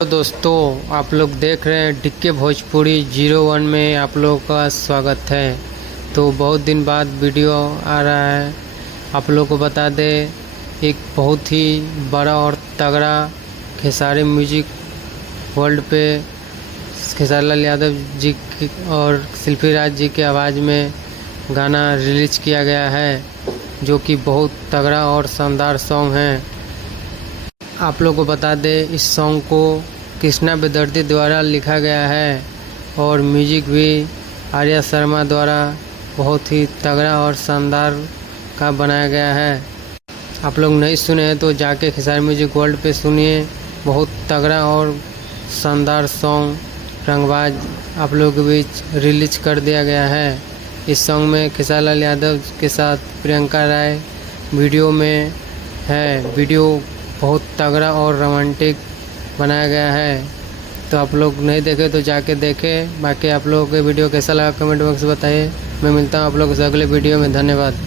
तो दोस्तों, आप लोग देख रहे हैं डिक्के भोजपुरी 01 में आप लोगों का स्वागत है। तो बहुत दिन बाद वीडियो आ रहा है। आप लोगों को बता दें, एक बहुत ही बड़ा और तगड़ा खेसारी म्यूजिक वर्ल्ड पे खेसारी लाल यादव जी की और शिल्पी राज जी के आवाज़ में गाना रिलीज किया गया है, जो कि बहुत तगड़ा और शानदार सॉन्ग है। आप लोगों को बता दें, इस सॉन्ग को कृष्णा बेदर्दी द्वारा लिखा गया है और म्यूजिक भी आर्या शर्मा द्वारा बहुत ही तगड़ा और शानदार का बनाया गया है। आप लोग नहीं सुने हैं तो जाके खेसारी म्यूजिक वर्ल्ड पे सुनिए। बहुत तगड़ा और शानदार सॉन्ग रंगबाज आप लोगों के बीच रिलीज कर दिया गया है। इस सॉन्ग में खेसारी लाल यादव के साथ प्रियंका राय वीडियो में है। वीडियो बहुत तगड़ा और रोमांटिक बनाया गया है। तो आप लोग नहीं देखे तो जाके देखें। बाकी आप लोगों के वीडियो कैसा लगा कमेंट बॉक्स में बताइए। मैं मिलता हूँ आप लोगों से अगले वीडियो में। धन्यवाद।